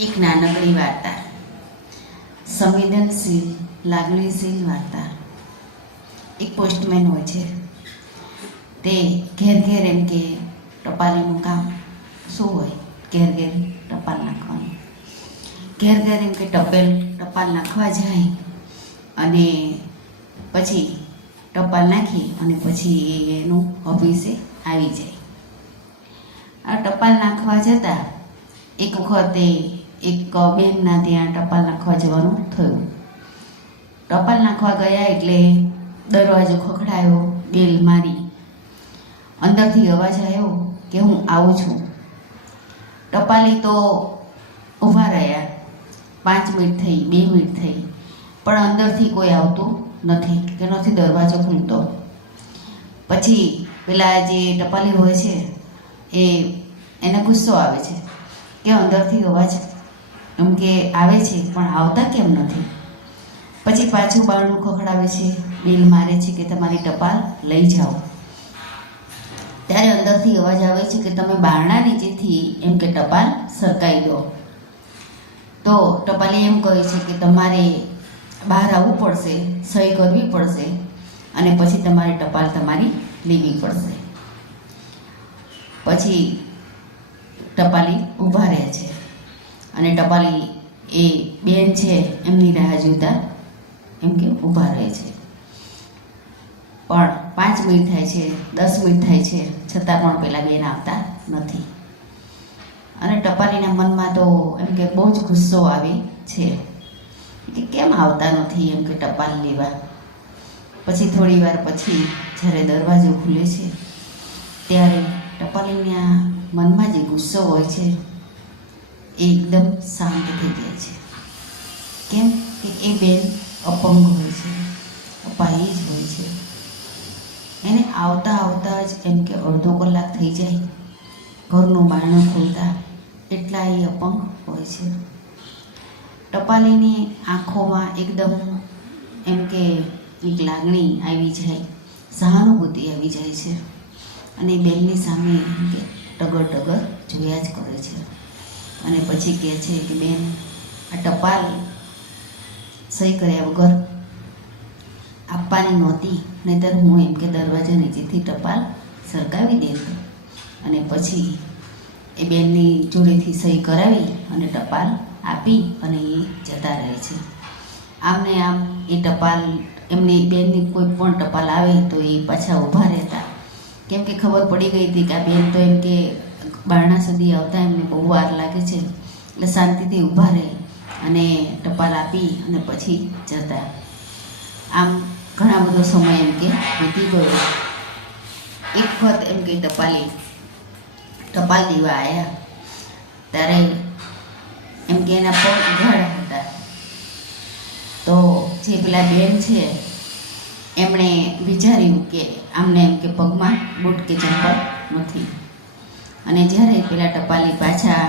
એક નાનકડી વાર્તા. સંવેદનશીલ, લાગણીશીલ વાર્તા. એક પોસ્ટમેન હોય છે. તે ઘેર ઘેર એમ કે ટપાલીનું કામ શું હોય? ઘેર ઘેર ટપાલ નાખવાનું. ઘેર ઘેર એમ કે ટપેલ, ટપાલ નાખવા જાય અને પછી ટપાલ નાખી અને પછી એનું ઓફિસે આવી જાય. આ ટપાલ નાખવા જતાં એક વખતે એક બેનના ત્યાં ટપાલ નાખવા જવાનું થયું. ટપાલ નાખવા ગયા એટલે દરવાજો ખખડાયો, બેલ મારી. અંદરથી અવાજ આવ્યો કે હું આવું છું. ટપાલી તો ઊભા રહ્યા. પાંચ મિનિટ થઈ, બે મિનિટ થઈ, પણ અંદરથી કોઈ આવતું નથી કે નથી દરવાજો ખુલતો. પછી પેલા જે ટપાલી હોય છે, એ એને ગુસ્સો આવે છે, કે અંદરથી અવાજ એમ કે આવે છે, પણ આવતા કેમ નથી? પછી પાછું બારણું ખખડાવે છે બિલ મારે છે કે તમારી ટપાલ લઈ જાઓ. ત્યારે અંદરથી અવાજ આવે છે કે તમે બારણા નીચેથી એમ કે ટપાલ સરકાઈ દો. તો ટપાલી એમ કહે છે કે તમારે બહાર આવવું પડશે, સહી કરવી પડશે, અને પછી તમારે ટપાલ તમારી લેવી પડશે. પછી ટપાલી ઊભા રહે છે. અને ટપાલી એ બેન છે, એમની રાહ જોતા એમ કે ઊભા રહે છે. પણ પાંચ મિનિટ થાય છે, દસ મિનિટ થાય છે, છતાં પણ પેલા બેન આવતા નથી. અને ટપાલીના મનમાં તો એમ કે બહુ જ ગુસ્સો આવે છે. કે કેમ આવતા નથી એમ કે ટપાલ લેવા. પછી થોડી વાર પછી જ્યારે દરવાજો ખુલે છે, ત્યારે ટપાલીના મનમાં જે ગુસ્સો હોય છે એકદમ શાંત થઈ જાય છે. કેમ કે એ બેન અપંગ હોય છે અપાહી જ હોય છે. એને આવતા આવતા જ એમ કે અડધો કલાક થઈ જાય, ઘરનું બારણું ખોલતા એટલા એ અપંગ હોય છે. ટપાલીની આંખોમાં એકદમ એમ કે એક લાગણી આવી જાય, સહાનુભૂતિ આવી જાય છે. અને બેનની સામે ટગર ટગર જોયા જ કરે છે. અને પછી કહે છે કે બેન, આ ટપાલ સહી કર્યા વગર આપવાની નહોતી, નહીંતર હું એમ કે દરવાજા નીચેથી ટપાલ સરકાવી દેતો. અને પછી એ બેનની જોડેથી સહી કરાવી અને ટપાલ આપી અને એ જતા રહે છે. આમને આમ એ ટપાલ, એમની બેનની કોઈ પણ ટપાલ આવે તો એ પાછા ઊભા રહેતા. કેમ કે ખબર પડી ગઈ હતી કે આ બેન તો એમ કે બારણા સુધી આવતા એમને બહુ વાર લાગે છે. એટલે શાંતિથી ઊભા રહે અને ટપાલ આપી અને પછી જતા. આમ ઘણા બધો સમય એમ કે વીતી ગયો. એક વખત એમ કે ટપાલી, ટપાલ દેવા આવ્યા ત્યારે એમ કે એના પગ ઉઘાડા હતા. તો જે પેલા બેન છે, એમણે વિચાર્યું કે આમને એમ કે પગમાં બૂટ કે ચંપલ નથી. અને જ્યારે પેલા ટપાલી પાછા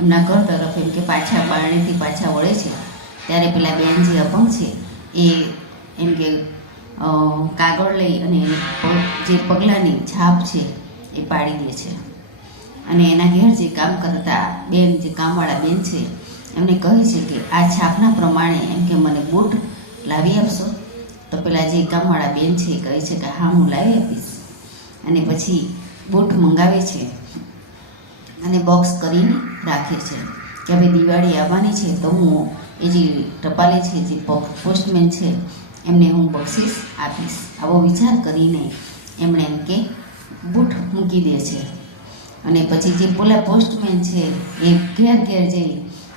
એમના ઘર તરફ એમ કે પાછા બારણીથી પાછા વળે છે, ત્યારે પેલા બેન જે અપંગ છે, એ એમ કે કાગળ લઈ અને જે પગલાંની છાપ છે એ પાડી દે છે. અને એના ઘેર જે કામ કરતા બેન, જે કામવાળા બેન છે, એમને કહે છે કે આ છાપના પ્રમાણે એમ કે મને બૂટ લાવી આપશો? તો પેલા જે કામવાળા બેન છે એ કહે છે કે હા, હું લાવી આપીશ. અને પછી બૂટ મંગાવે છે. અને બોક્સ કરીને રાખે છે. કે હવે દિવાળી આવવાની છે તો હું એ જે ટપાલે છે, જે પોસ્ટમેન છે, એમને હું બક્ષિસ આપીશ. આવો વિચાર કરીને એમણે એમ કે બૂટ મૂકી દે છે. અને પછી જે પેલા પોસ્ટમેન છે એ ઘેર ઘેર જઈ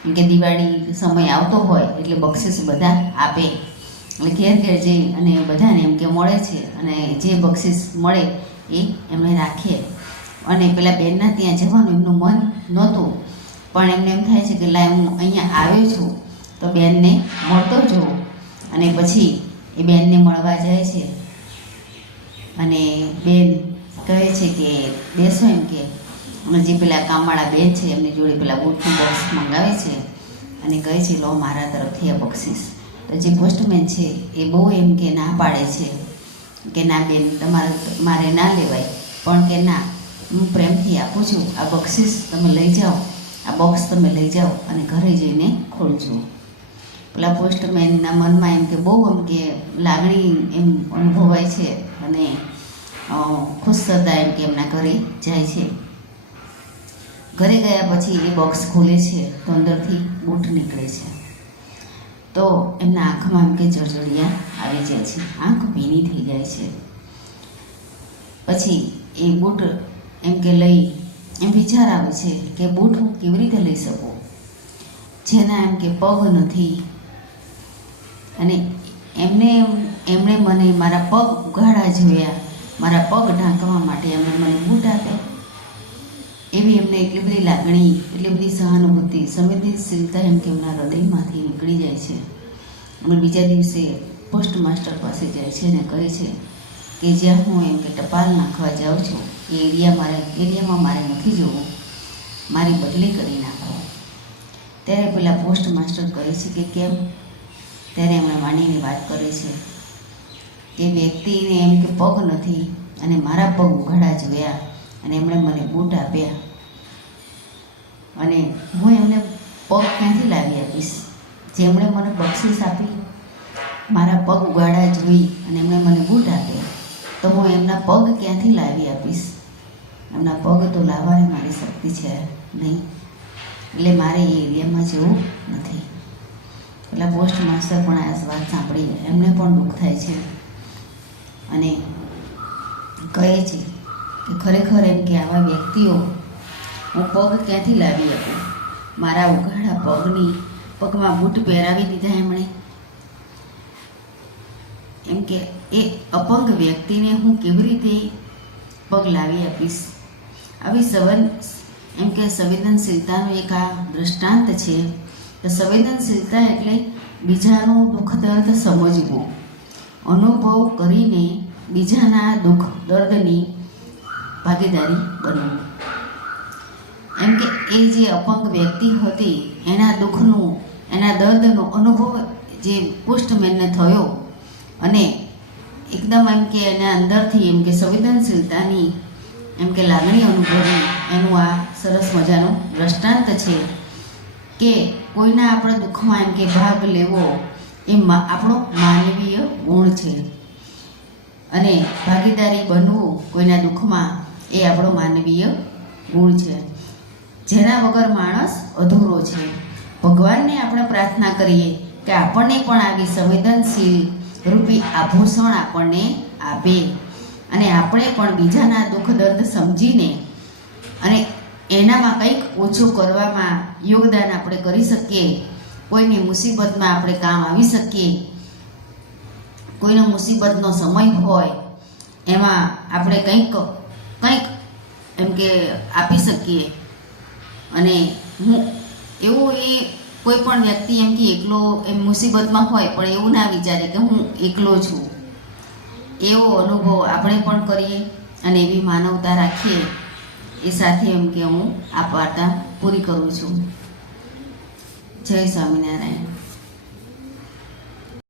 એમ કે દિવાળી સમય આવતો હોય એટલે બક્ષિસ બધા આપે. એટલે ઘેર ઘેર જઈ અને બધાને એમ કે મળે છે અને જે બક્ષિસ મળે એ એમણે રાખે. અને પેલા બેનના ત્યાં જવાનું એમનું મન નહોતું. પણ એમને એમ થાય છે કે, લાય, હું અહીંયા આવ્યો છું. તો બેનને મળતો જોઉં અને પછી એ બેનને મળવા જાય છે. અને બેન કહે છે કે, બેસો એમ કે. જે પેલા કામવાળા બેન છે, એમની જોડે પેલા બૂટનું બોક્સ મંગાવે છે. અને કહે છે, લો, મારા તરફથી આ બક્ષીસ. તો જે પોસ્ટમેન છે, એ બહુ એમ કે ના પાડે છે કે, ના બેન, તમારે, મારે ના લેવાય. પણ કે, ના હું પ્રેમથી આપું છું. આ બક્ષિસ તમે લઈ જાઓ. આ બોક્સ તમે લઈ જાઓ અને ઘરે જઈને ખોલજો. પેલા પોસ્ટમેનના મનમાં એમ કે બહુ એમ કે લાગણી એમ અનુભવાય છે અને ખુશ થતા એમ કે એમના ઘરે જાય છે. ઘરે ગયા પછી એ બોક્સ ખોલે છે તો અંદરથી બૂટ નીકળે છે. તો એમના આંખમાં એમ કે જળજળિયા આવી જાય છે. આંખ ભીની થઈ જાય છે. પછી એ બૂટ એમ કે લઈ, એમ વિચાર આવે છે કે બૂટ હું કેવી રીતે લઈ શકું? જેના એમ કે પગ નથી. અને એમને, એમણે મને મારા પગ ઉઘાડા જોયા. મારા પગ ઢાંકવા માટે એમણે મને બૂટ આપ્યા. એવી એમને એટલી બધી લાગણી, એટલી બધી સહાનુભૂતિ, સંવેદનશીલતા એમ કે એમના હૃદયમાંથી નીકળી જાય છે. અને બીજા દિવસે પોસ્ટ માસ્ટર પાસે જાય છે અને કહે છે કે જ્યાં હું એમ કે ટપાલ નાખવા જાઉં છું, એ એરિયા મારે, એરિયામાં મારે નથી જવું. મારી બદલી કરી નાખો. ત્યારે પેલા પોસ્ટ માસ્ટર કહે છે કે કેમ? ત્યારે એમણે વાણીની વાત કરી છે. કે વ્યક્તિને એમ કે પગ નથી અને મારા પગ ઉઘાડા જોયા અને એમણે મને બૂટ આપ્યા. અને હું એમને પગ ક્યાંથી લાવી આપીશ? જેમણે મને બક્ષિસ આપી, મારા પગ ઉગાડા જોઈ અને એમણે મને બૂટ આપ્યા. તો હું એમના પગ ક્યાંથી લાવી આપીશ? એમના પગ તો લાવવાની મારી શક્તિ છે, નહીં? એટલે મારે એ એરિયામાં જવું નથી. એટલે પોસ્ટ માસ્ટર પણ આ વાત સાંભળી. એમને પણ દુઃખ થાય છે. અને કહે છે કે ખરેખર એમ કે આવા વ્યક્તિઓ હું પગ ક્યાંથી લાવી આપું? મારા ઉઘાડા પગની, પગમાં બૂટ પહેરાવી દીધા એમણે. એમ કે એ અપંગ વ્યક્તિને હું કેવી રીતે પગ લાવી આપીશ? આવી સંવેદ, એમ કે સંવેદનશીલતાનું એક આ દૃષ્ટાંત છે. કે સંવેદનશીલતા એટલે બીજાનું દુઃખ દર્દ સમજવું. અનુભવ કરીને બીજાના દુઃખ દર્દની ભાગીદારી બનવું. એમ કે એ જે અપંગ વ્યક્તિ હતી, એના દુઃખનું, એના દર્દનો અનુભવ જે પોસ્ટમેનને થયો અને એકદમ એમ કે એના અંદરથી એમ કે સંવેદનશીલતાની, એમ કે લાગણી અનુભવી, એનું આ સરસ મજાનું દ્રષ્ટાંત છે કે કોઈના આપણા દુઃખમાં એમ કે ભાગ લેવો એ આપણો માનવીય ગુણ છે. અને ભાગીદારી બનવું કોઈના દુઃખમાં એ આપણો માનવીય ગુણ છે. જેના વગર માણસ અધૂરો છે. ભગવાનને આપણે પ્રાર્થના કરીએ કે આપણને પણ આવી સંવેદનશીલ રૂપી આભૂષણ આપણને આપે. અને આપણે પણ બીજાના દુઃખ દર્દ સમજીને અને એનામાં કંઈક ઓછું કરવામાં યોગદાન આપણે કરી શકીએ. કોઈની મુસીબતમાં આપણે કામ આવી શકીએ. કોઈનો મુસીબતનો સમય હોય, એમાં આપણે કંઈક કંઈક એમ કે આપી શકીએ. અને હું એવું એ કોઈ પણ વ્યક્તિ એમ કે એકલો એમ મુસીબતમાં હોય, પણ એવું ના વિચારે કે હું એકલો છું. એવો અનુભવ આપણે પણ કરીએ અને એવી માનવતા રાખીએ એ સાથે એમ કે હું આ વાર્તા પૂરી કરું છું. જય સ્વામિનારાયણ.